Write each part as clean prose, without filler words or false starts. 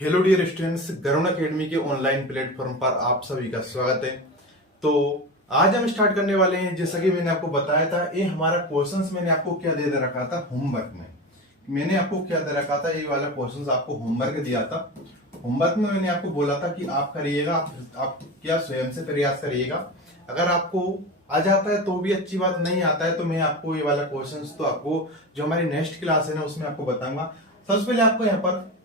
Hello dear students, Garun academy के online platform पर आप सभी का स्वागत है। तो आज हम स्टार्ट करने वाले हैं। जैसा कि मैंने आपको बताया था, ये हमारा क्वेश्चंस मैंने आपको क्या दे रखा था होमवर्क में। मैंने आपको क्या दे रखा था, ये वाला क्वेश्चंस आपको होमवर्क दिया था। होमवर्क में मैंने आपको बोला था कि आप करिएगा, आप क्या स्वयं से प्रयास करिएगा। अगर आपको आ जाता है तो भी अच्छी बात, नहीं आता है तो मैं आपको ये वाला क्वेश्चंस तो आपको जो हमारी नेक्स्ट क्लास है ना उसमें आपको बताऊंगा। सबसे पहले आपको यहाँ पर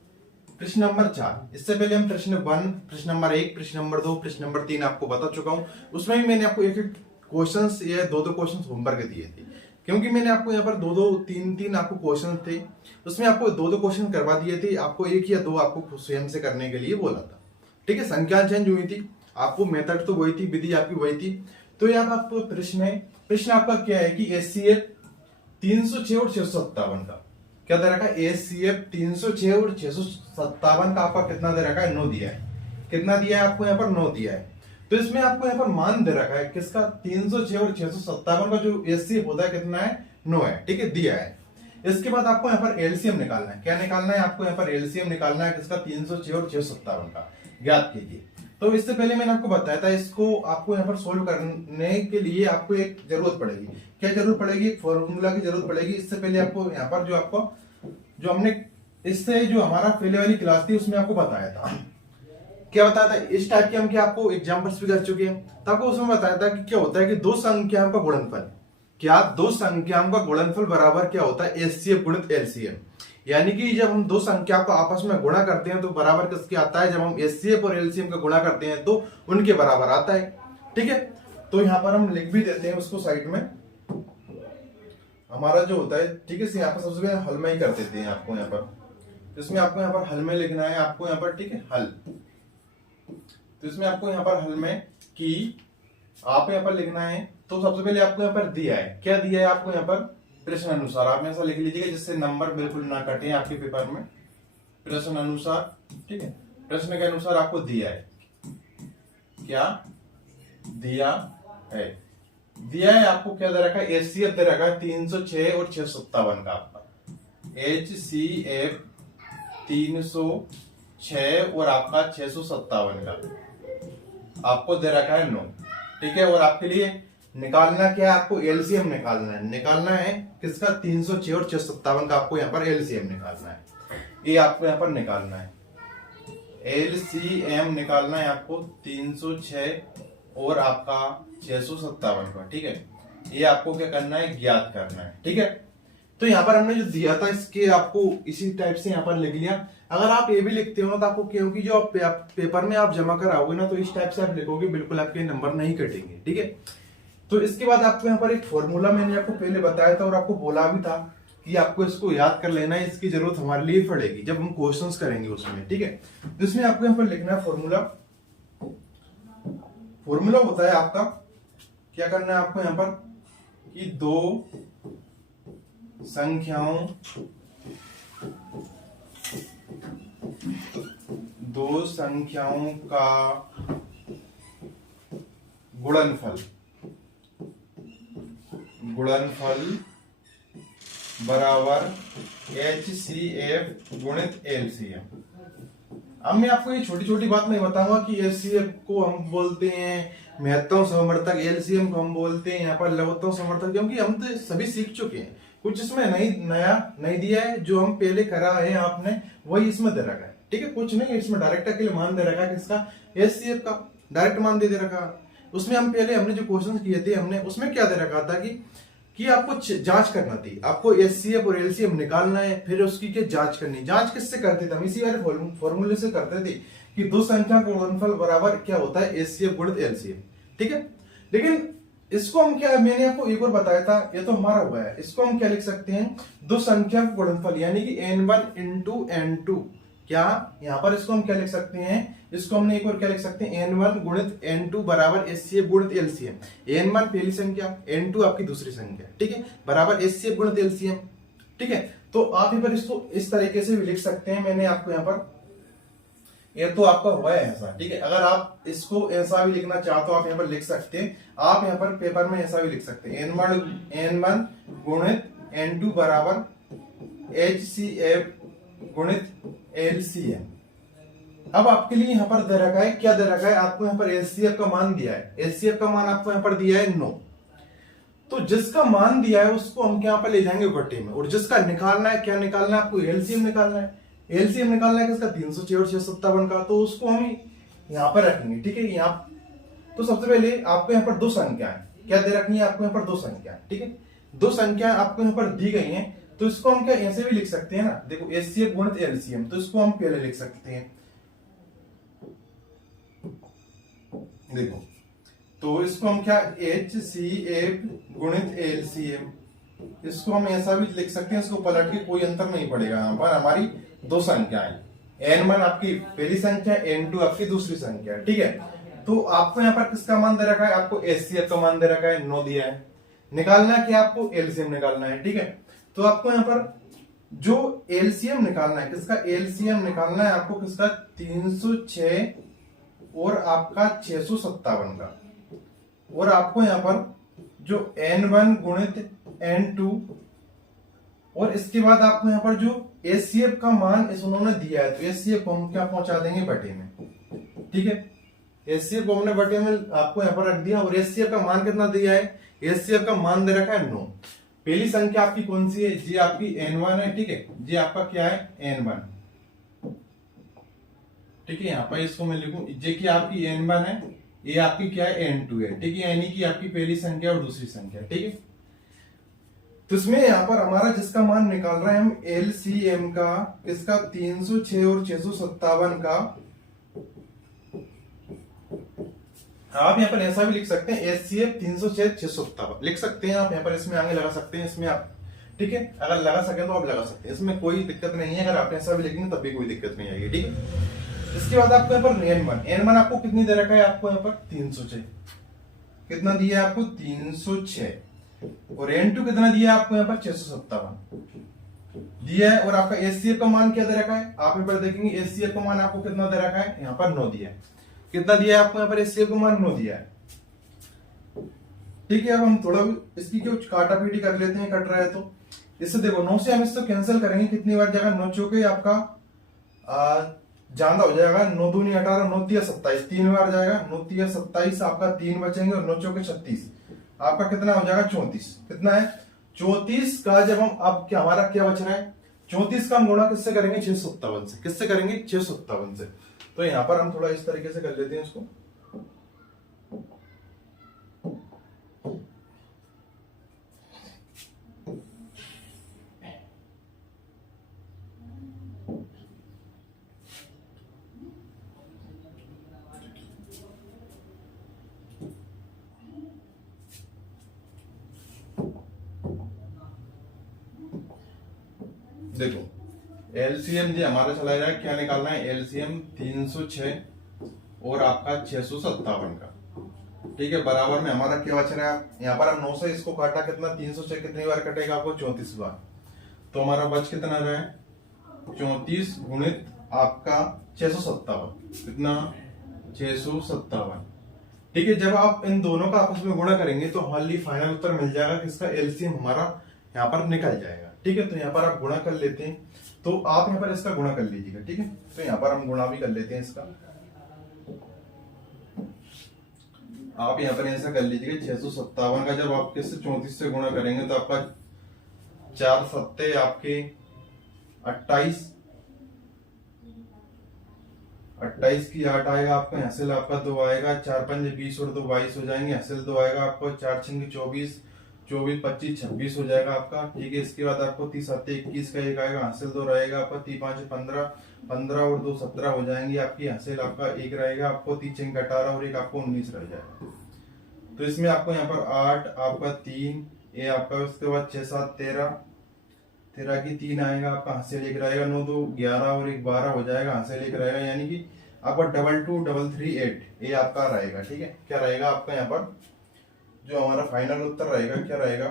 प्रश्न नंबर 4, इससे पहले हम प्रश्न 1, प्रश्न नंबर 1, प्रश्न नंबर 2, प्रश्न नंबर 3 आपको बता चुका हूं। उसमें भी मैंने आपको एक एक क्वेश्चंस या दो क्वेश्चंस होमवर्क दिए थे, क्योंकि मैंने आपको यहाँ पर दो तीन आपको क्वेश्चन थे, उसमें आपको दो क्वेश्चन करवा दिए थे। आपको एक या दो आपको स्वयं से करने के लिए बोला था। ठीक है, संख्या चेंज हुई थी, आपको मेथड तो वही थी, विधि आपकी वही थी। तो यहाँ आपको प्रश्न आपका क्या है कि एचसीएफ 306 और 657 का क्या दे रखा है। एचसीएफ 306 और 657 का आपका कितना दे रखा है, 9 दिया है। कितना दिया है आपको यहाँ पर, 9 दिया है। तो इसमें आपको यहाँ पर मान दे रखा है किसका, 306 और 657 का जो एचसीएफ होता है कितना है, 9 है। ठीक है, दिया है। इसके बाद आपको यहाँ पर एलसीएम निकालना है। क्या निकालना है आपको यहाँ पर, एलसीएम निकालना है किसका, 306 और 657 का। ज्ञात कीजिए। तो इससे पहले मैंने आपको बताया था, इसको आपको यहाँ पर सोल्व करने के लिए आपको एक जरूरत पड़ेगी। क्या जरूरत पड़ेगी, एक फॉर्मूला की जरूरत पड़ेगी। इससे पहले आपको यहाँ पर जो हमने इससे जो हमारा पहले वाली क्लास थी उसमें आपको बताया था, क्या बताया था, इस टाइप के हम क्या आपको एग्जांपल्स भी कर चुके हैं। तो आपको उसमें बताया था कि क्या होता है कि दो संख्याओं का गुणनफल, क्या दो संख्याओं का गुणनफल बराबर क्या होता है, एचसीएफ गुणित एलसीएम। यानी कि जब हम दो संख्या को आपस में गुणा करते हैं तो बराबर किसके आता है, जब हम एचसीएफ और एलसीएम का गुणा करते हैं तो उनके बराबर आता है। ठीक है, तो यहां पर हम लिख भी देते हैं उसको साइड में, हमारा जो होता है। ठीक है, यहाँ पर सबसे पहले हल में ही कर देते हैं आपको यहाँ पर। इसमें आपको यहाँ पर हल में लिखना है आपको यहाँ पर। ठीक है, हल। तो इसमें आपको यहाँ पर हल में कि आप यहाँ पर लिखना है। तो सबसे पहले आपको यहाँ पर दिया है, क्या दिया है आपको यहाँ पर, प्रश्न अनुसार। आप ऐसा लिख लीजिएगा जिससे नंबर बिल्कुल ना कटे आपके पेपर में। प्रश्न अनुसार, ठीक है, प्रश्न के अनुसार आपको दिया है, क्या दिया है, दिया है आपको क्या दे रखा है, एचसीएफ दे रखा है 306 और 657 का। आपका एचसीएफ 306 और आपका 657 का आपको दे रखा है 9। ठीक है, और आपके लिए निकालना क्या है, आपको एलसीएम निकालना है किसका, 306 और 657 का। आपको यहाँ पर एलसीएम निकालना है, ये आपको यहाँ पर निकालना है। एलसीएम निकालना है आपको 306 और आपका 657 का। ठीक है, ये आपको क्या करना है, ज्ञात करना है। ठीक है, तो यहाँ पर हमने जो दिया था इसके आपको इसी टाइप से यहाँ पर लिख लिया। अगर आप ये भी लिखते हो ना तो आपको क्योंकि जो आप पेपर में आप जमा कराओगे ना तो इस टाइप से आप लिखोगे, बिल्कुल आपके नंबर नहीं कटेंगे। ठीक है, तो इसके बाद आपको यहाँ पर एक फॉर्मूला मैंने आपको पहले बताया था और आपको बोला भी था कि आपको इसको याद कर लेना है, इसकी जरूरत हमारे लिए पड़ेगी जब हम क्वेश्चंस करेंगे उसमें। ठीक है, तो इसमें आपको यहाँ पर लिखना है फॉर्मूला। फॉर्मूला होता है आपका, क्या करना है आपको यहाँ पर कि दो संख्याओं का गुणनफल बराबर एचसीएफ गुणित एलसीएम। अब मैं आपको ये छोटी छोटी बात नहीं बताऊंगा कि एचसीएफ को हम बोलते हैं महत्तम समवर्तक, एलसीएम को हम बोलते हैं यहाँ पर लघुत्तम समवर्तक, क्योंकि हम तो सभी सीख चुके हैं। कुछ इसमें नया नहीं दिया है, जो हम पहले करा है आपने वही इसमें दे रखा है। ठीक है, कुछ नहीं इसमें डायरेक्ट के लिए मान दे रखा है किसका, एचसीएफ का डायरेक्ट मान दे रखा। उसमें हमने जो क्वेश्चन किए थे हमने उसमें क्या दे रखा था कि आपको जांच करना थी, आपको एचसीएफ और एलसीएम निकालना है, फिर उसकी क्या जांच करनी। जांच किससे करते थे हम, इसी वाले फॉर्मूले से करते थे कि दो संख्या का गुणनफल बराबर क्या होता है, एचसीएफ गुणित एलसीएम। ठीक है, लेकिन इसको हम क्या, मैंने आपको एक और बताया था, ये तो हमारा हुआ है। इसको हम क्या लिख सकते हैं, दो संख्या का गुणनफल यानी कि n1 इंटू n2। क्या यहाँ पर इसको हम क्या लिख सकते हैं, इसको हमने एक और क्या लिख सकते हैं, n1 गुणित n2 बराबर एचसीएफ गुणित एलसीएम। n1 पहली संख्या, n2 आपकी दूसरी संख्या। ठीक है, बराबर एचसीएफ गुणित एलसीएम। ठीक है, तो आप यहाँ पर इसको इस तरीके से भी लिख सकते हैं। मैंने आपको यहाँ पर, ये तो आपका हुआ है ऐसा। ठीक है, अगर आप इसको ऐसा भी लिखना चाहते हो आप यहाँ पर लिख सकते हैं। आप यहाँ पर पेपर में ऐसा भी लिख सकते हैं, n1 गुणित n2 बराबर HCF गुणित LCM। अब आपके लिए यहाँ पर दे रखा है, क्या दे रखा है आपको, यहाँ पर एचसीएफ का मान दिया है, एचसीएफ का मान आपको यहाँ पर दिया है 9। तो जिसका मान दिया है उसको हम यहाँ पर ले जाएंगे बट्टे में, और जिसका निकालना है, क्या निकालना है आपको, एलसीएम निकालना है। एलसीएम निकालना है किसका, 306 और 657 का, तो उसको हम यहाँ पर रखेंगे। ठीक है, यहाँ तो सबसे पहले आपको यहाँ पर दो संख्याएं क्या दे रखनी है, आपको यहाँ पर दो संख्याएं, ठीक है, दो संख्याएं आपको यहाँ पर दी गई हैं। तो इसको हम क्या ऐसे भी लिख सकते हैं ना, देखो एचसीएफ गुणित एलसीएम, तो इसको हम पहले लिख सकते हैं, देखो तो इसको हम क्या, एचसीएफ गुणित एलसीएम, इसको हम ऐसा भी लिख सकते हैं, इसको पलट के कोई अंतर नहीं पड़ेगा। यहाँ पर हमारी दो संख्याएं, n1 आपकी पहली संख्या, n2 आपकी दूसरी संख्या, ठीक है। तो आपको यहाँ पर किसका मान दे रखा है, आपको एचसीएफ का मान दे रखा है, 9 दिया है। निकालना है क्या, आपको एलसीएम निकालना है, ठीक है। तो आपको यहाँ पर जो एलसीएम निकालना है, किसका एलसीएम निकालना है आपको, किसका, 306 और आपका 657 का, और आपको यहाँ पर जो n1 गुणित n2, और इसके बाद आपको यहाँ पर जो एचसीएफ का मान इस उन्होंने दिया है, तो एचसीएफ को हम क्या पहुंचा देंगे बटे में, ठीक है। एचसीएफ को हमने बटे में आपको यहाँ पर रख दिया, और एचसीएफ का मान कितना दिया है, एचसीएफ का मान दे रखा है 9। पहली संख्या आपकी कौन सी है, जी आपकी n1 है, ठीक है, जी आपका क्या है n1, ठीक है। यहाँ पर इसको मैं लिखूं, जे की आपकी n1 है, ये आपकी क्या है n2 है, ठीक है, यानी कि आपकी पहली संख्या और दूसरी संख्या, ठीक है। तो इसमें यहाँ पर हमारा जिसका मान निकाल रहे हैं हम एलसीएम का, इसका 306 और 657 का, आप यहाँ पर ऐसा भी लिख सकते हैं, एचसीएफ 306 657 लिख सकते हैं आप, यहाँ पर इसमें आगे लगा सकते हैं, इसमें आप, ठीक है, अगर लगा सके तो आप लगा सकते हैं, इसमें कोई दिक्कत नहीं है। अगर आप ऐसा भी लिखेंगे तब भी कोई दिक्कत नहीं आएगी, ठीक है। इसके बाद आपको यहाँ पर n1 आपको कितनी दे रखा है, आपको यहाँ पर 306, कितना दिया है आपको 306, और n2 कितना दिया है आपको यहाँ पर 657 दिया है, और आपका एचसीएफ का मान क्या दे रखा है, आप यहाँ पर देखेंगे एचसीएफ का मान आपको कितना दे रखा है, यहाँ पर 9 दिया है। कितना दिया है आपको यहाँ पर एचसीएफ का मान, 9 दिया है, ठीक है। अब हम थोड़ा इसकी क्यों काटा पीटी कर लेते हैं, कट रहा है तो इससे देखो 9 से हम इसको कैंसिल करेंगे, कितनी बार जाएगा, 9 चौके आपका ज्यादा हो जाएगा, 9 दूनी 18, 9 तिया 27, 3 बार जाएगा, 9 तिया 27 आपका 3 बचेंगे, और 9 चौके 36, आपका कितना हो जाएगा 34, कितना है 34 का। जब हम अब क्या हमारा क्या बच रहा है, 34 का हम गुणा किससे करेंगे, 657 से, किससे करेंगे 657 से। तो यहाँ पर हम थोड़ा इस तरीके से कर लेते हैं इसको, देखो एलसीएम जी हमारा चला जाए, क्या निकालना है, एलसीएम 306 और आपका 657 का, ठीक है, बराबर में हमारा क्या बच रहा है, यहाँ पर हम 9 से इसको काटा, कितना 306 कितनी बार कटेगा आपको, 34 बार, तो हमारा बच कितना रहा है 34 गुणित आपका 657, कितना 657, ठीक है। जब आप इन दोनों का आपस में गुणा करेंगे तो हमारे लिए फाइनल उत्तर मिल जाएगा, किसका एलसीएम हमारा यहाँ पर निकल जाएगा, ठीक है। तो यहाँ पर आप गुणा कर लेते हैं, तो आप यहाँ पर इसका गुणा कर लीजिएगा, ठीक है। तो यहाँ पर हम गुणा भी कर लेते हैं इसका, आप यहाँ पर ऐसा कर लीजिएगा 657 का जब आप किससे 34 से गुणा करेंगे तो आपका 4 सत्ते आपके 28, 28 की 8 आएगा आपका, हासिल आपका 2 आएगा, 4 पंजे 20 और 2 22 हो जाएंगे, हासिल 2 आएगा आपको, 4 छिंगे 24, 24 25 26 हो जाएगा आपका, ठीक है। इसके बाद आपको 30 7 21 का 1 आएगा, हासिल 2 रहेगा आपका, 30 5 15, 15 और 2 17 हो जाएंगी आपकी, हासिल आपका 1 रहेगा आपको, 30 छिंगे 18 और 1 आपको 19 रह जाएगा। तो इसमें आपको यहाँ पर 8 आपका 3 ये आपका, उसके बाद 6 7 13, 13 की 3 आएगा आपका, हासिल 1 रहेगा, 9 2 11 और 1 12 हो जाएगा, हासिल 1 रहेगा, यानी कि आपका 2 2 3 3 8 ये आपका रहेगा, ठीक है। क्या रहेगा आपका यहाँ पर जो हमारा फाइनल उत्तर रहेगा, क्या रहेगा,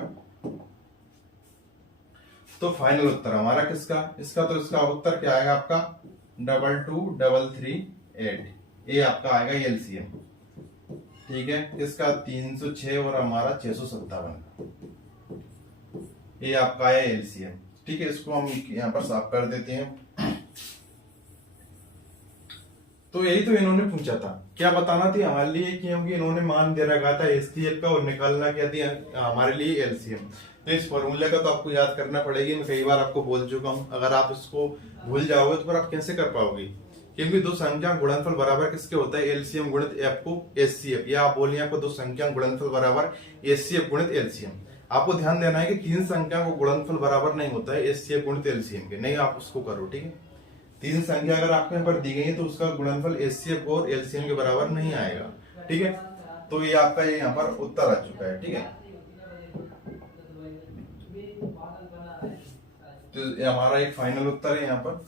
तो फाइनल उत्तर हमारा किसका, इसका, तो इसका उत्तर क्या आएगा आपका 2 2 3 3 8, ये आपका आएगा एलसीएम, ठीक है। इसका 306 और हमारा 657, ये आपका है एलसीएम, ठीक है। इसको हम यहाँ पर साफ कर देते हैं। तो यही तो इन्होंने पूछा था, क्या बताना थी हमारे लिए, क्योंकि इन्होंने मान दे रखा था एचसीएफ का और निकालना क्या थी हमारे लिए एलसीएम। तो इस फॉर्मूले का तो आपको याद करना पड़ेगी, मैं कई बार आपको बोल चुका हूं। अगर आप इसको भूल जाओगे तो फिर आप कैसे कर पाओगे, क्योंकि दो संख्या गुणनफल बराबर किसके होता है, एलसीएम गुणित आपको एचसीएफ, या आप बोलिए आपको दो संख्या गुणनफल बराबर एचसीएफ गुणित एलसीएम। आपको ध्यान देना है कि तीन संख्या को गुणनफल बराबर नहीं होता है एचसीएफ गुणित एलसीएम के, नहीं आप उसको करो, ठीक है। तीन संख्या अगर आपके यहाँ पर दी गई है तो उसका गुणनफल एचसीएफ और एलसीएम के बराबर नहीं आएगा, ठीक है। तो ये आपका यहाँ पर उत्तर आ चुका है, ठीक है। तो ये हमारा एक फाइनल उत्तर है यहाँ पर,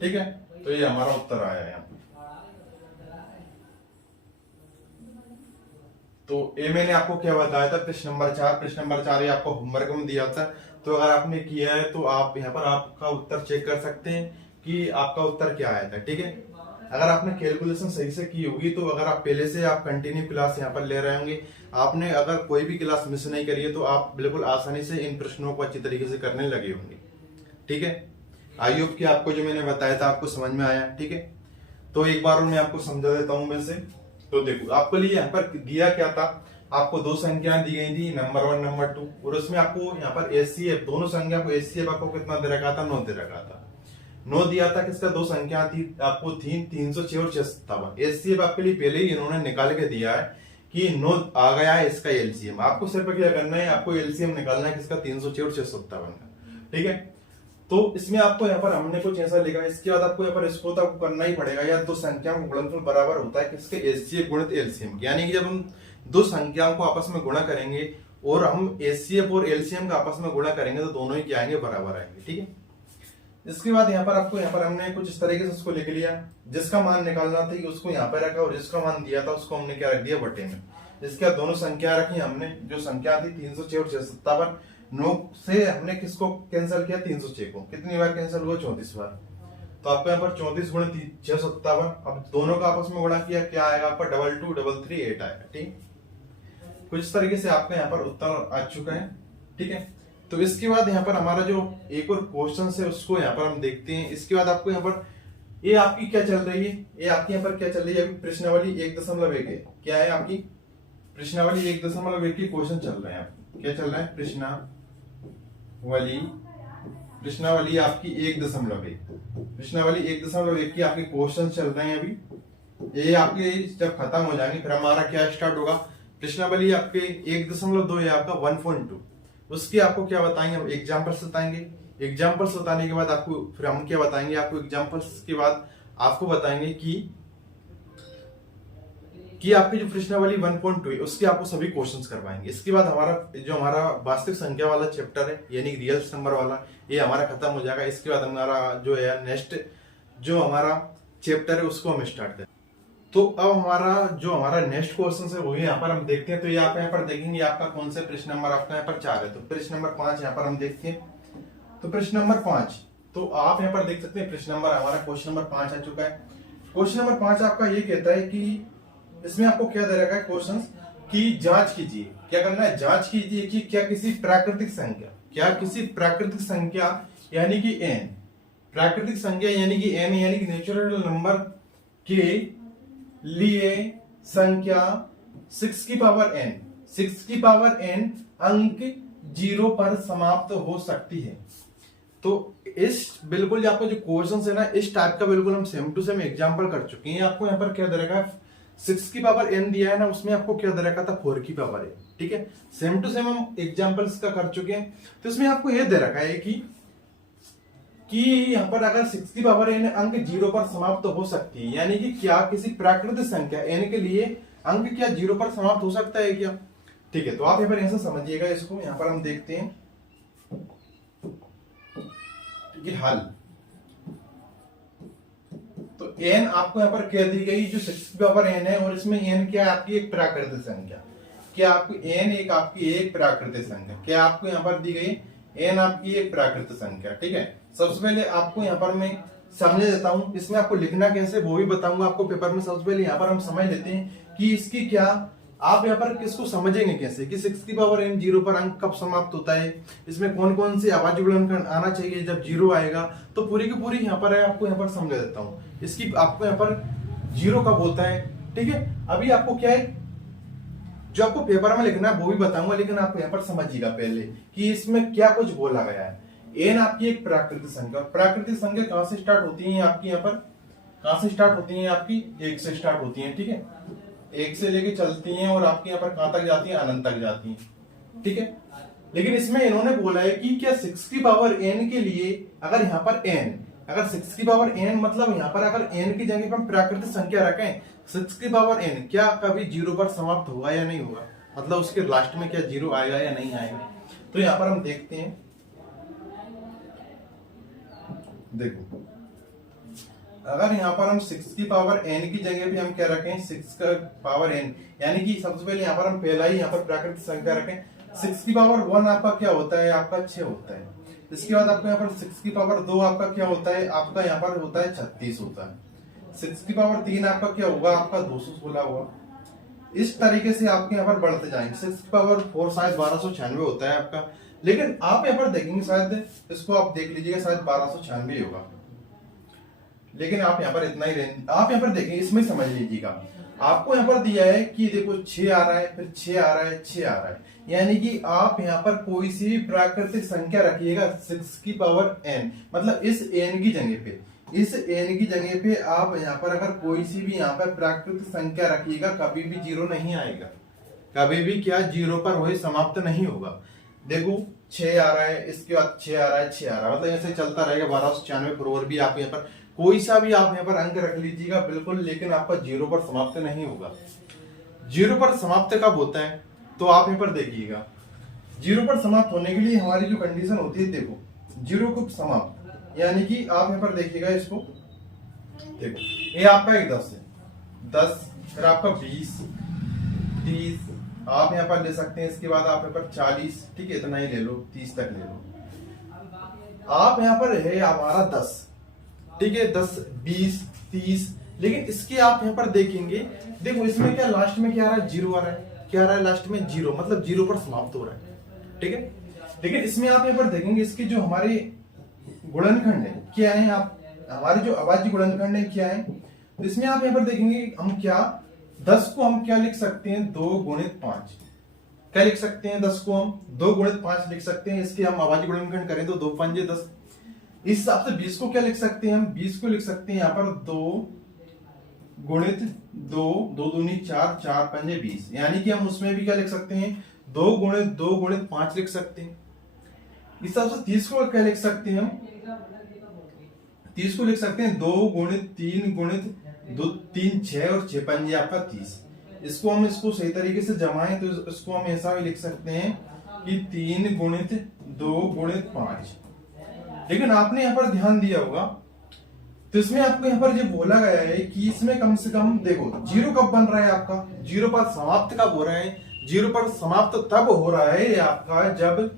ठीक है। तो ये हमारा उत्तर आया है यहाँ पर। तो ये मैंने आपको क्या बताया था, प्रश्न नंबर 4। प्रश्न नंबर 4 ये आपको होमवर्क में दिया था, तो अगर आपने किया है तो आप यहाँ पर आपका उत्तर चेक कर सकते हैं कि आपका उत्तर क्या आया था, ठीक है। अगर आपने कैलकुलेशन सही से की होगी तो अगर आप पहले से आप कंटिन्यू क्लास यहाँ पर ले रहे होंगे, आपने अगर कोई भी क्लास मिस नहीं करी है तो आप बिल्कुल आसानी से इन प्रश्नों को अच्छी तरीके से करने लगे होंगे, ठीक है। आई होप कि आपको जो मैंने बताया था आपको समझ में आया, ठीक है। तो एक बार मैं आपको समझा देता हूं वैसे। तो देखो आपके लिए यहाँ पर दिया क्या था, आपको दो संख्याएं दी गई थी, नंबर 1 नंबर 2, और उसमें आपको यहाँ पर एचसीएफ दोनों संख्या को एचसीएफ आपको कितना दे रखा था, 9 दे रखा था। 9 दिया था, किसका, दो संख्या थी आपको थी 306 और 657। एचसीएफ आपके लिए पहले ही इन्होंने निकाल के दिया है कि 9 आ गया है इसका एलसीएम। आपको सिर्फ क्या करना है, आपको एलसीएम निकालना है किसका, 306 और 657 का, ठीक है। तो इसमें आपको यहाँ पर हमने कुछ ऐसा लिखा है, इसके बाद आपको यहाँ पर इसको तो आपको करना ही पड़ेगा यार, दो संख्याओं का गुणनफल बराबर होता है किसके, एचसीएफ गुणित एलसीएम। यानी कि जब हम दो संख्याओं को आपस में गुणा करेंगे और हम एचसीएफ और एलसीएम का आपस में गुणा करेंगे तो दोनों ही क्या आएंगे, बराबर आएंगे, ठीक है। इसके बाद यहाँ पर आपको यहाँ पर हमने कुछ इस तरीके से उसको लिख लिया, जिसका मान निकालना था उसको यहाँ पर रखा और जिसका मान दिया था उसको हमने क्या रख दिया, बटे में। इसके बाद दोनों संख्या रखी हमने, जो संख्या थी 306 और 657। 9 से हमने किसको कैंसिल किया, 306 को। कितनी बार कैंसिल हुआ, 34 बार। तो आपको यहाँ पर 34 गुणित 657, अब दोनों का आपस में गुणा किया, क्या आएगा आपका 222338 आएगा, ठीक। कुछ इस तरीके से आपका यहाँ पर उत्तर आ चुका है, ठीक है। तो इसके बाद यहाँ पर हमारा जो एक और क्वेश्चन है उसको यहाँ पर हम देखते हैं। इसके बाद आपको यहाँ पर ये आपकी क्या चल रही है, ये आपकी यहाँ पर क्या चल रही है, प्रश्नावली 1.1 है। क्या है आपकी प्रश्नावली 1.1 की क्वेश्चन चल रहे हैं। क्या चल रहा है, प्रश्नावली आपकी 1.1, प्रश्नावली 1.1 की आपके क्वेश्चन चल रहे हैं अभी। ये आपके जब खत्म हो जाएंगे फिर हमारा क्या स्टार्ट होगा, प्रश्नावली आपके 1.2 है आपका 1.2। उसकी आपको क्या बताएंगे, हम एग्जाम्पल्स बताएंगे। एग्जाम्पल्स बताने के बाद आपको फिर हम क्या बताएंगे, आपको एग्जाम्पल्स के बाद आपको बताएंगे कि आपकी जो प्रश्नावली 1.2 है उसके आपको सभी क्वेश्चंस करवाएंगे। इसके बाद हमारा वास्तविक संख्या वाला चैप्टर है, यानी रियल नंबर वाला, ये हमारा खत्म हो जाएगा। इसके बाद हमारा जो है नेक्स्ट जो हमारा चैप्टर है उसको हम स्टार्ट करें। तो अब हमारा नेक्स्ट क्वेश्चन है वही यहाँ पर हम देखते हैं। तो ये आप यहाँ पर देखेंगे आपका कौन सा प्रश्न नंबर आपका यहाँ पर 4 है। तो प्रश्न नंबर 5 यहाँ पर हम देखते हैं। तो प्रश्न नंबर 5, तो आप यहाँ पर देख सकते हैं प्रश्न नंबर हमारा क्वेश्चन नंबर 5 आ चुका है। क्वेश्चन नंबर 5 आपका ये कहता है कि इसमें आपको क्या दे रखा है क्वेश्चन की जांच कीजिए। क्या करना है, जांच कीजिए कि क्या किसी प्राकृतिक संख्या यानी कि n, प्राकृतिक संख्या यानी कि n यानी कि नेचुरल नंबर के लिए संख्या 6 की पावर n अंक 0 पर समाप्त हो सकती है। तो इस बिल्कुल आपको जो क्वेश्चन है ना, इस टाइप का बिल्कुल हम सेम टू सेम एग्जांपल कर चुके हैं। आपको यहाँ पर क्या दे रखा है, 6 की पावर n दिया है ना, उसमें आपको क्या दे रखा था, 4 की पावर n, ठीक है। सेम टू सेम हम एग्जांपल्स का कर चुके हैं। तो इसमें आपको यह दे रखा है कि यहाँ पर अगर 6 की पावर n अंक 0 पर समाप्त हो सकती है, यानी कि क्या किसी प्राकृतिक संख्या n के लिए अंक क्या 0 पर समाप्त हो सकता है क्या, ठीक है। तो आप यहाँ पर ऐसा समझिएगा इसको। यहाँ पर हम देखते हैं कि हल। तो n आपको यहाँ पर क्या दी गई, जो 6 की पावर n है, और इसमें n क्या है, आपकी एक प्राकृतिक संख्या। क्या आपकी n आपकी एक प्राकृतिक संख्या, क्या आपको यहाँ पर दी गई, n आपकी एक प्राकृतिक संख्या, ठीक है। सबसे पहले आपको यहाँ पर मैं समझ देता हूं, इसमें आपको लिखना कैसे वो भी बताऊंगा आपको पेपर में। सबसे पहले यहाँ पर हम समझ लेते हैं कि इसकी क्या आप यहाँ पर किसको समझेंगे कैसे कि 6 की पावर n जीरो पर अंक कब समाप्त होता है, इसमें कौन कौन से अभाज्य गुणनखंड आना चाहिए जब जीरो आएगा, तो पूरी की पूरी यहाँ पर है आपको यहाँ पर समझा देता हूँ। इसकी आपको यहाँ पर जीरो कब होता है, ठीक है। अभी आपको क्या है, जो आपको पेपर में लिखना है वो भी बताऊंगा, लेकिन आप यहाँ पर समझिएगा पहले कि इसमें क्या कुछ बोला गया है। एन आपकी एक प्राकृतिक संख्या, प्राकृतिक संख्या कहां से स्टार्ट होती है आपकी, यहाँ पर कहां से स्टार्ट होती है आपकी, एक से स्टार्ट होती है, ठीक है। एक से लेके चलती हैं और आपके यहाँ पर कहां तक जाती है, अनंत तक जाती हैं, ठीक है। लेकिन इसमें इन्होंने बोला है कि क्या 6 की पावर n के लिए अगर यहाँ पर n, अगर 6 की पावर n मतलब यहाँ पर अगर n की जगह पर हम प्राकृतिक संख्या रखें 6 की पावर n, क्या कभी जीरो पर समाप्त होगा या नहीं होगा, मतलब उसके लास्ट में क्या जीरो आएगा या नहीं आएगा। तो यहाँ पर हम देखते हैं, देखो अगर यहाँ पर हम 6 की पावर n की जगह पे हम क्या रखें 6 का पावर n, यानी कि सबसे पहले यहाँ पर हम पहला ही यहाँ पर प्राकृतिक संख्या रखें 6 की पावर 1 आपका क्या होता है, आपका 6 होता है। इसके बाद आपको यहाँ पर 6 की पावर 2 आपका क्या होता है, आपका यहाँ पर होता है 36 होता है। 6 की पावर 3 आपका क्या होगा, आपका 216 होगा। इस तरीके से आपके यहाँ पर बढ़ते जाएंगे। 6 की पावर 4 शायद 1296 होता है आपका, लेकिन आप यहाँ पर देखेंगे शायद इसको आप देख लीजिएगा शायद 1296 होगा, लेकिन आप यहाँ पर इतना ही आप यहाँ पर देखेंगे, इसमें समझ लीजिएगा। आपको यहाँ पर दिया है कि देखो 6 आ रहा है, फिर 6 आ रहा है, 6 आ रहा है, यानी कि आप यहाँ पर कोई सी भी प्राकृतिक संख्या रखिएगा 6 की पावर n, मतलब इस n की जगह पे, इस n की जगह पे आप यहाँ पर अगर कोई सी भी यहाँ पर प्राकृतिक संख्या रखिएगा कभी भी जीरो नहीं आएगा, कभी भी क्या जीरो पर वही समाप्त नहीं होगा। देखो 6 आ रहा है, इसके बाद 6 आ रहा है, 6 आ रहा है, मतलब ऐसे चलता रहेगा 1296 पर। और भी आप यहाँ पर कोई सा भी आप यहाँ पर अंक रख लीजिएगा बिल्कुल, लेकिन आपका जीरो पर समाप्त नहीं होगा। जीरो पर समाप्त कब होता है, तो आप यहाँ पर देखिएगा, जीरो पर समाप्त होने के लिए हमारी जो कंडीशन होती है, देखो जीरो को समाप्त, यानी कि आप यहाँ पर देखिएगा इसको, देखो ये आपका एक 10 है, 10 फिर आपका 20 30 आप यहाँ पर ले सकते हैं। इसके बाद आप यहाँ पर 40, ठीक है, इतना ही ले लो, 30 तक ले लो। आप यहाँ पर है हमारा 10, ठीक है, 10 20 30, लेकिन इसके आप यहाँ पर देखेंगे, देखो इसमें क्या लास्ट में क्या आ रहा है, जीरो आ रहा है, क्या आ रहा है लास्ट में, जीरो, मतलब जीरो पर समाप्त हो रहा है, ठीक है। लेकिन इसमें आप यहाँ पर देखेंगे इसके जो हमारे गुणनखंड है क्या है, आप हमारे जो अभाज्य गुणनखंड है क्या है, तो इसमें आप यहाँ पर देखेंगे हम क्या 10 को हम क्या लिख सकते हैं, 2 गुणित 5, क्या लिख सकते हैं, 10 को हम 2 गुणित 5 लिख सकते हैं। इसके हम अभाज्य गुणनखंड करें तो 2 पंजे 10। इस हिसाब से 20 को क्या लिख सकते हैं हम, 20 को लिख सकते हैं यहाँ पर 2 गुणित 2, 2 दूनी 4, 4 पंजे 20, यानी कि हम उसमें भी क्या लिख सकते हैं, 2 गुणित 5 लिख सकते हैं। इस हिसाब से 30 को क्या लिख सकते हैं हम, 30 को लिख सकते हैं 2 गुणित 3 गुणित 2 3 6 और 6 पंजे आपका 30। इसको हम इसको सही तरीके से जमाएं तो इसको हम ऐसा भी लिख सकते हैं कि 3 गुणित 2 गुणित 5। लेकिन आपने यहाँ पर ध्यान दिया होगा तो इसमें आपको यहाँ पर जो बोला गया है कि इसमें कम से कम देखो जीरो कब बन रहा है आपका, जीरो पर समाप्त कब हो रहा है, जीरो पर समाप्त तब हो रहा है आपका जब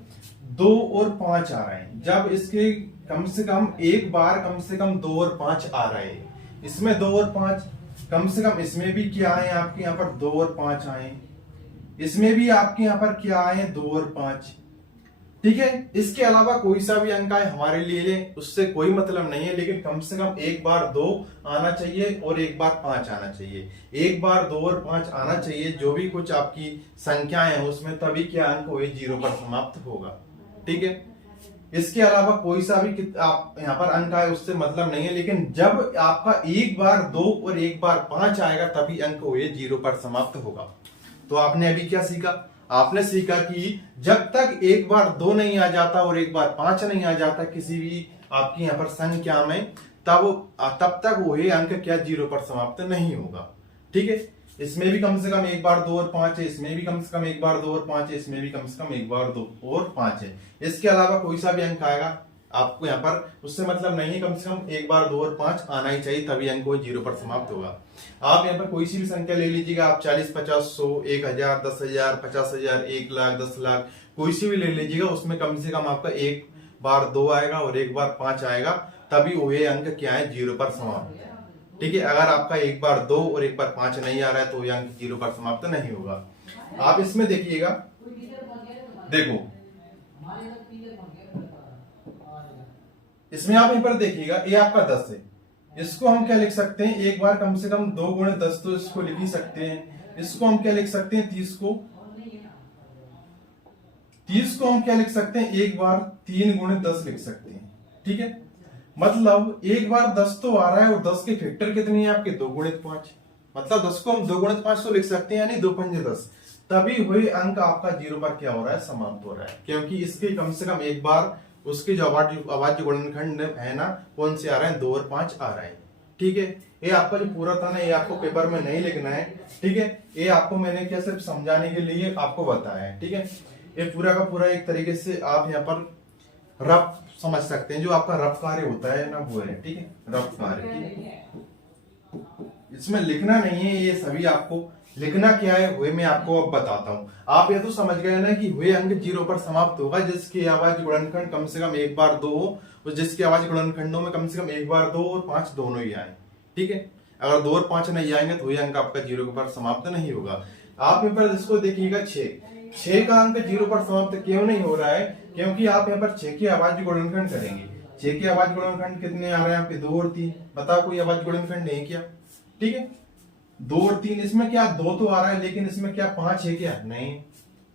2 और 5 आ रहे हैं, जब इसके कम से कम एक बार कम से कम 2 और 5 आ रहे हैं। इसमें 2 और 5 कम से कम, इसमें भी क्या आए आपके यहाँ पर 2 और 5 आए, इसमें भी आपके यहाँ पर क्या आए 2 और 5, ठीक है। इसके अलावा कोई सा भी अंक आए हमारे लिए ले, उससे कोई मतलब नहीं है, लेकिन कम से कम एक बार 2 आना चाहिए और एक बार 5 आना चाहिए, एक बार 2 और 5 आना चाहिए। जो भी कुछ आपकी संख्याएं हैं उसमें तभी क्या अंक हुए जीरो पर समाप्त होगा, ठीक है। इसके अलावा कोई सा भी आप यहाँ पर अंक आए उससे मतलब नहीं है, लेकिन जब आपका एक बार 2 और एक बार 5 आएगा तभी अंक हुए जीरो पर समाप्त होगा। तो आपने अभी क्या सीखा, आपने सीखा कि जब तक एक बार 2 नहीं आ जाता और एक बार 5 नहीं आ जाता किसी भी आपकी यहाँ पर संख्या में, तब तक वही अंक क्या जीरो पर समाप्त नहीं होगा, ठीक है। इसमें भी कम से कम एक बार 2 और 5 है, इसमें भी कम से कम एक बार 2 और 5 है, इसमें भी कम से कम एक बार 2 और 5 है। इसके अलावा कोई सा भी अंक आएगा आपको यहाँ पर उससे मतलब नहीं है, कम से कम एक बार 2 और 5 आना ही चाहिए तभी अंक वो जीरो पर समाप्त होगा। आप यहाँ पर कोई सी भी संख्या ले लीजिएगा, आप 40 50 100 1000 10,000 50,000 1 लाख 10 लाख कोई सी भी ले लीजिएगा, उसमें कम से कम आपका एक बार 2 आएगा और एक बार 5 आएगा तभी वही अंक क्या है जीरो पर समाप्त, ठीक है। अगर आपका एक बार 2 और एक बार 5 नहीं आ रहा है तो ये अंक जीरो पर समाप्त नहीं होगा। आप इसमें देखिएगा, देखो इसमें आप यहां पर देखिएगा, ये आपका 10 है, इसको हम क्या लिख सकते हैं, एक बार कम से कम 2 गुणे 10 तो इसको लिख ही सकते हैं। इसको हम क्या लिख सकते हैं, 30 को हम क्या लिख सकते हैं, एक बार 3 गुणे 10 लिख सकते हैं। ठीक है, मतलब एक बार 10 तो आ रहा है और 10 के फैक्टर कितने हैं आपके, 2 गुणित 5, मतलब 10 को हम 2 गुणित 5 तो लिख सकते हैं, यानी 2 पंजे 10। तभी वही अंक आपका 0 पर क्या हो रहा है, समाप्त हो रहा है, क्योंकि इसके कम से कम एक बार उसके जो अभाज्य गुणनखंड है ना, कौन से आ रहे हैं, 2 और 5 आ रहे हैं। ठीक है, ये आपका जो पूरा था ना, ये आपको पेपर में नहीं लिखना है। ठीक है, ये आपको मैंने क्या सिर्फ समझाने के लिए आपको बताया है। ठीक है, ये पूरा का पूरा एक तरीके से आप यहाँ पर रफ समझ सकते हैं, जो आपका रफ कार्य होता है ना, वो है। ठीक है, रफ कार्य। ठीक है, इसमें लिखना नहीं है, ये सभी आपको लिखना क्या है हुए मैं आपको अब बताता हूं। आप ये तो समझ गए ना कि हुए अंक 0 पर समाप्त होगा जिसकी अभाज्य गुणनखंड कम से कम एक बार 2 हो, और जिसके अभाज्य गुणनखंडों में कम से कम एक बार 2 और 5 दोनों ही आए। ठीक है, अगर 2 और 5 नहीं आएंगे तो हुए अंक आपका 0 पर समाप्त नहीं होगा। आप यहाँ पर इसको देखिएगा, 6 का अंक 0 पर समाप्त क्यों नहीं हो रहा है, क्योंकि आप यहाँ पर 6 के अभाज्य गुणनखंड करेंगे। 6 के अभाज्य गुणनखंड कितने आ रहे हैं आपके, 2 और 3। बताओ कोई अभाज्य गुणनखंड नहीं क्या। ठीक है, 2 और 3, इसमें क्या 2 तो आ रहा है, लेकिन इसमें क्या 5 है क्या, नहीं,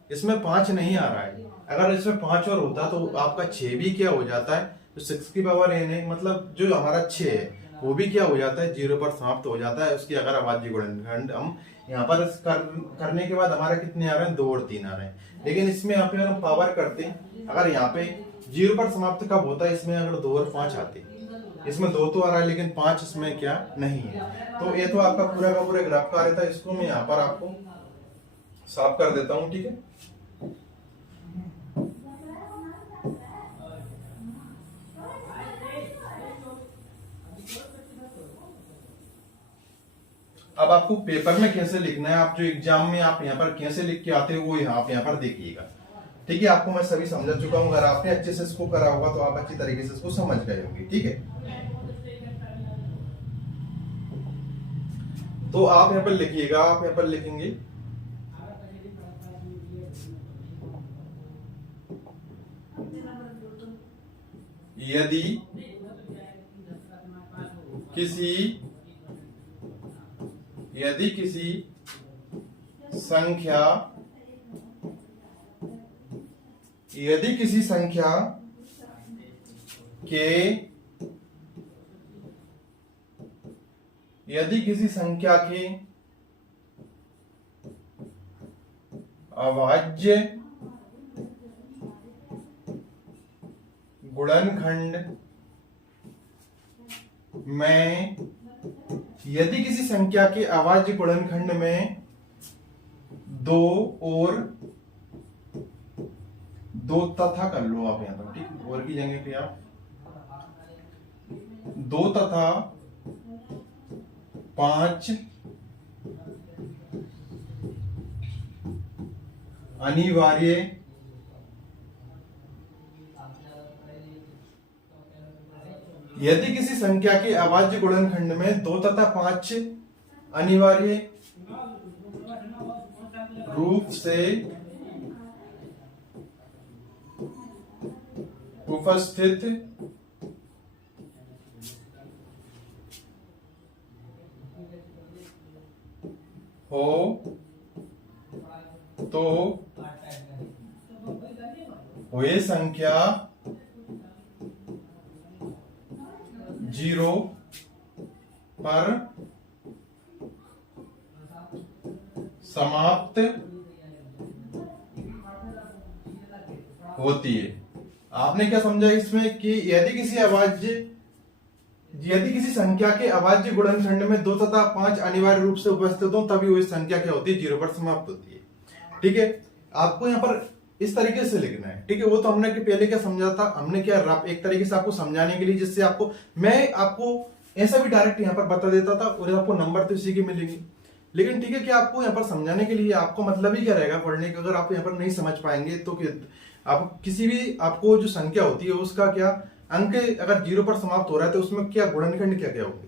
इसमें 5 नहीं आ रहा है। अगर इसमें 5 और होता तो आपका 6 भी क्या हो जाता है, तो 6 की पावर n है, मतलब जो हमारा 6 है वो भी क्या हो जाता है, 0 पर समाप्त हो जाता है। उसकी अगर अभाज्य गुणनखंड हम यहाँ पर करने के बाद हमारा कितने आ रहे हैं, 2 और 3 आ रहे हैं। लेकिन इसमें यहाँ पे अगर हम पावर करते हैं, अगर यहाँ पे 0 पर समाप्त कब होता है, इसमें अगर 2 और 5 आते, इसमें 2 तो आ रहा है लेकिन 5 इसमें क्या नहीं है। तो ये तो आपका पूरा का पूरा ग्राफ कार्य था, इसको मैं यहाँ पर आपको साफ कर देता हूं। ठीक है, अब आपको पेपर में कैसे लिखना है, आप जो एग्जाम में आप यहाँ पर कैसे लिख के आते हो वो आप यहाँ पर देखिएगा। ठीक है, आपको मैं सभी समझा चुका हूँ, अगर आपने अच्छे से इसको करा होगा तो आप अच्छी तरीके से इसको समझ गए होंगे। ठीक है, तो आप यहाँ पर लिखिएगा, आप यहाँ पर लिखेंगे यदि किसी संख्या के अभाज्य गुणनखंड में, यदि किसी संख्या के अभाज्य गुणनखंड में 2 और 2 तथा कर लो आप यहां पर। ठीक, और की जगह पे आप 2 तथा 5 अनिवार्य यदि किसी संख्या के अभाज्य गुणनखंड में 2 तथा 5 अनिवार्य रूप से उपस्थित हो तो हुए संख्या 0 पर समाप्त होती है। आपने क्या समझा इसमें कि यदि किसी संख्या के अभाज्य गुणनखंड में 2 तथा 5 अनिवार्य रूप से उपस्थित हो तभी वही संख्या क्या होती है, 0 पर समाप्त होती है। ठीक है, आपको यहाँ पर इस तरीके से लिखना है। ठीक है, वो तो हमने पहले क्या समझा था, हमने क्या रफ एक तरीके से आपको समझाने के लिए, जिससे आपको मैं आपको ऐसा भी डायरेक्ट यहाँ पर बता देता था और आपको नंबर तो इसी के मिलेंगे। लेकिन ठीक है कि आपको यहाँ पर समझाने के लिए आपको मतलब ही क्या रहेगा पढ़ने का, अगर आप यहाँ पर नहीं समझ पाएंगे तो आप किसी भी आपको जो संख्या होती है उसका क्या अंक अगर 0 पर समाप्त हो रहा है तो उसमें क्या गुणनखंड क्या क्या होंगे,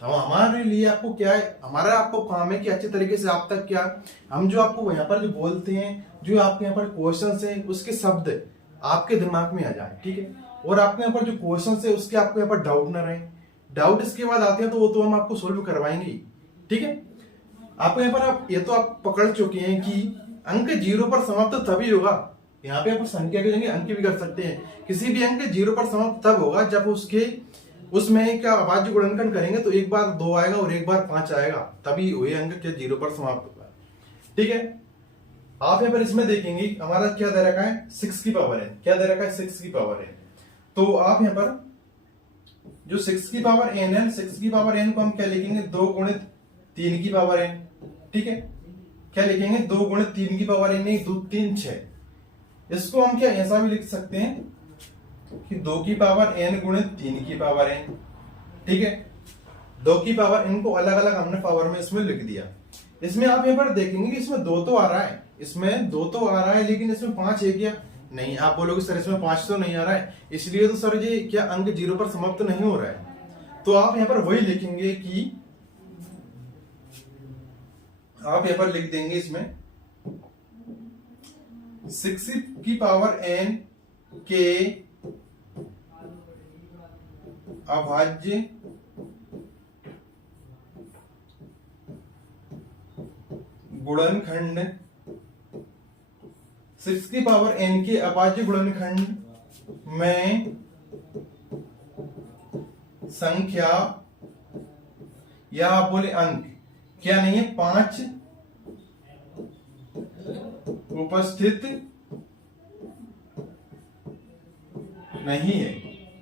तो हमारे लिए आपको क्या है, हमारा आपको काम है कि अच्छे तरीके से आप तक क्या हम जो आपको यहाँ पर जो बोलते हैं, जो आपके यहाँ पर क्वेश्चन है उसके शब्द आपके दिमाग में आ जाए, ठीक है। और आपके यहाँ पर जो क्वेश्चन है उसके आपको यहाँ पर डाउट ना रहे, डाउट इसके बाद आते हैं तो वो तो हम आपको सोल्व करवाएंगे, ठीक है। आपको यहाँ पर आप ये तो आप पकड़ चुके हैं कि अंक 0 पर समाप्त तभी होगा। यहाँ पे आप संख्या के जगह अंक भी कर सकते हैं। किसी भी अंक 0 पर समाप्त तब होगा जब उसमें क्या अभाज्य गुणनखंड करेंगे तो एक बार 2 आएगा और एक बार 5 आएगा, तभी वही अंक क्या 0 पर समाप्त होगा, ठीक है। आप यहाँ पर इसमें देखेंगे हमारा क्या दे रखा है 6 की पावर n, क्या दे रखा है 6 की पावर n। तो आप यहाँ पर जो 6 की पावर n है, 6 की पावर n को हम क्या लिखेंगे 2 गुणित 3 की पावर n, ठीक है। क्या लिखेंगे 2 गुणित 3 की पावर n, नहीं 2 3 6। इसको हम क्या ऐसा भी लिख सकते हैं कि 2 की पावर n गुणित 3 की पावर n, ठीक है। 2 की पावर n को अलग अलग हमने पावर में इसमें लिख दिया। इसमें आप यहाँ पर देखेंगे कि इसमें 2 तो आ रहा है, इसमें 2 तो आ रहा है, लेकिन इसमें 5 है क्या? नहीं। आप बोलोगे सर इसमें 5 तो नहीं आ रहा है, इसलिए तो सर ये क्या अंक 0 पर समाप्त नहीं हो रहा है। तो आप यहाँ पर वही लिखेंगे कि आप यहाँ पर लिख देंगे इसमें 6 की पावर n के अभाज्य गुणनखंड, 6 की पावर n के अभाज्य गुणनखंड में संख्या या आप बोले अंक क्या नहीं है 5 उपस्थित नहीं है।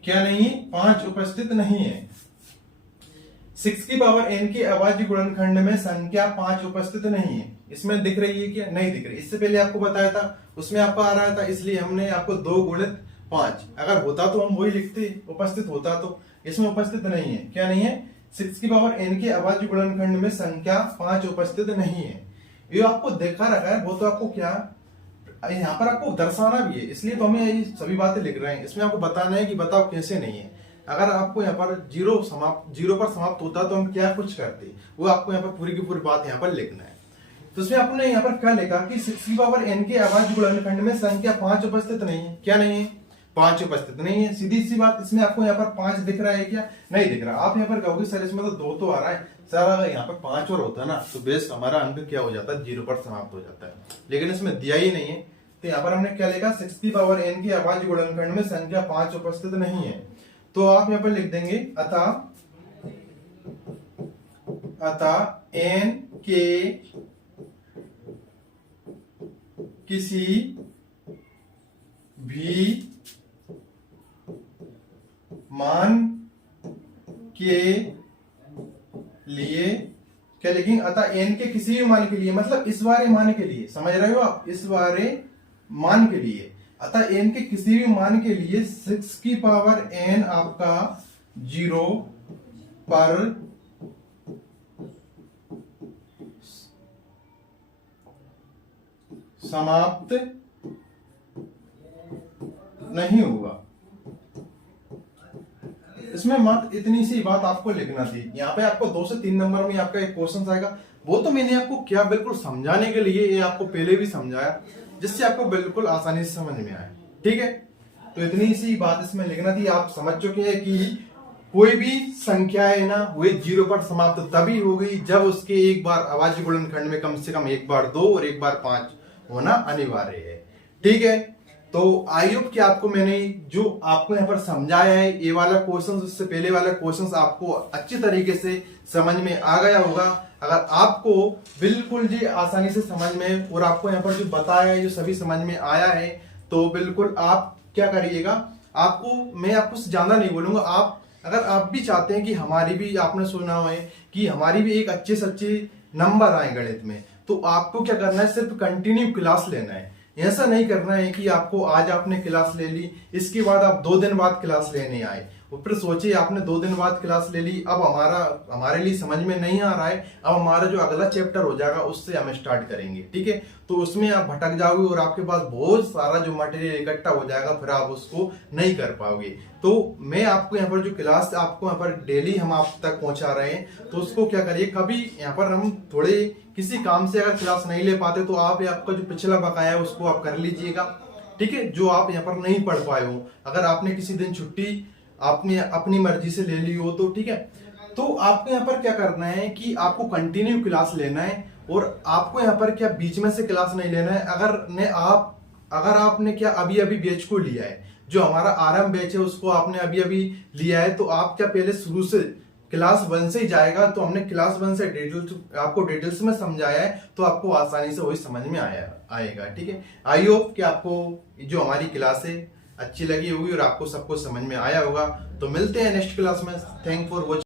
क्या नहीं है? 5 उपस्थित नहीं है। 6 की पावर n के अभाज्य गुणनखंड में संख्या 5 उपस्थित नहीं है। इसमें दिख रही है क्या? नहीं दिख रही। इससे पहले आपको बताया था उसमें आपका आ रहा था, इसलिए हमने आपको 2 गुणित 5, अगर होता तो हम वही लिखते, उपस्थित होता तो। इसमें उपस्थित नहीं है। क्या नहीं है? 6 की पावर n के अभाज्य गुणनखंड में संख्या 5 उपस्थित नहीं है। ये आपको देखा रखा है, वो तो आपको क्या यहाँ पर आपको दर्शाना भी है, इसलिए तो हमें ये सभी बातें लिख रहे हैं। इसमें आपको बताना है कि बताओ कैसे नहीं है। अगर आपको यहाँ पर 0 पर समाप्त होता तो हम क्या कुछ करते, वो आपको यहाँ पर पूरी की पूरी बात यहाँ पर लिखना है। तो इसमें आपने यहाँ पर क्या लिखा कि 6 की पावर n के अभाज्य गुणनखंड में संख्या 5 उपस्थित नहीं है। क्या नहीं है? 5 उपस्थित नहीं है। सीधी सी बात। इसमें आपको यहाँ पर 5 दिख रहा है क्या? नहीं दिख रहा। आप यहाँ पर कहोगे सर इसमें तो 2 तो आ रहा है। सर अगर यहाँ पर 5 और होता ना तो बेस हमारा अंक क्या हो जाता है 0 पर समाप्त हो जाता है, लेकिन इसमें दिया ही नहीं है। तो यहाँ पर हमने क्या लिखा 6 की पावर n के अभाज्य गुणनखंड में संख्या 5 उपस्थित नहीं है। तो आप यहाँ पर लिख देंगे अतः n के किसी भी मान के लिए क्या लिखेंगे? अतः n के किसी भी मान के लिए, मतलब इस बारे मान के लिए, समझ रहे हो आप? इस बारे मान के लिए, अतः n के किसी भी मान के लिए 6 की पावर n आपका 0 पर समाप्त नहीं होगा। इसमें मत इतनी सी बात आपको लिखना थी। यहाँ पे आपको 2 से 3 नंबर में आपका एक क्वेश्चन आएगा, वो तो मैंने आपको क्या बिल्कुल समझाने के लिए ये आपको पहले भी समझाया, जिससे आपको बिल्कुल आसानी से समझ में आए, ठीक है। तो इतनी सी बात इसमें लिखना थी। आप समझ चुके हैं कि कोई भी संख्या है ना वो 0 पर समाप्त तभी होगी जब उसके एक बार अभाज्य गुणनखंड में कम से कम एक बार 2 और एक बार 5 होना अनिवार्य है, ठीक है। तो आई होप कि आपको मैंने जो आपको यहाँ पर समझाया है, ये वाला क्वेश्चन उससे पहले वाला क्वेश्चन आपको अच्छी तरीके से समझ में आ गया होगा। अगर आपको बिल्कुल जी आसानी से समझ में और आपको यहाँ पर जो बताया है जो सभी समझ में आया है, तो बिल्कुल आप क्या करिएगा, आपको मैं आपको ज्यादा नहीं बोलूंगा। आप अगर आप भी चाहते हैं कि हमारी भी, आपने सुना है कि हमारी भी एक अच्छे से अच्छे नंबर आए गणित में, तो आपको क्या करना है, सिर्फ कंटिन्यू क्लास लेना है। ऐसा नहीं करना है कि आपको आज आपने क्लास ले ली, इसके बाद आप 2 दिन बाद क्लास लेने आए। और फिर सोचिए आपने 2 दिन बाद क्लास ले ली, अब हमारे लिए समझ में नहीं आ रहा है, अब हमारा जो अगला चैप्टर हो जाएगा उससे हम स्टार्ट करेंगे, ठीक है। तो उसमें आप भटक जाओगे और आपके पास बहुत सारा जो मटेरियल इकट्ठा हो जाएगा, फिर आप उसको नहीं कर पाओगे। तो मैं आपको यहाँ पर जो क्लास आपको यहाँ पर डेली हम आप तक पहुंचा रहे हैं, तो उसको क्या करिए, कभी यहाँ पर हम थोड़े किसी काम से अगर क्लास नहीं ले पाते तो आप आपका जो पिछला बकाया है उसको आप कर लीजिएगा, ठीक है। जो आप यहाँ पर नहीं पढ़ पाए हो, अगर आपने किसी दिन छुट्टी आपने अपनी मर्जी से ले ली हो तो ठीक है। तो आपको यहाँ पर क्या करना है कि आपको कंटिन्यू क्लास लेना है, और आपको यहाँ पर क्या बीच में से क्लास नहीं लेना है। अगर आपने क्या अभी अभी बैच को लिया है, जो हमारा आरंभ बैच है उसको आपने अभी अभी लिया है, तो आप क्या पहले शुरू से क्लास 1 से ही जाएगा, तो हमने क्लास 1 से आपको डिटेल्स में समझाया है, तो आपको आसानी से वही समझ में आएगा, ठीक है। आई होप कि आपको जो हमारी क्लास है अच्छी लगी होगी और आपको सब कुछ समझ में आया होगा। तो मिलते हैं नेक्स्ट क्लास में। Thank for watching.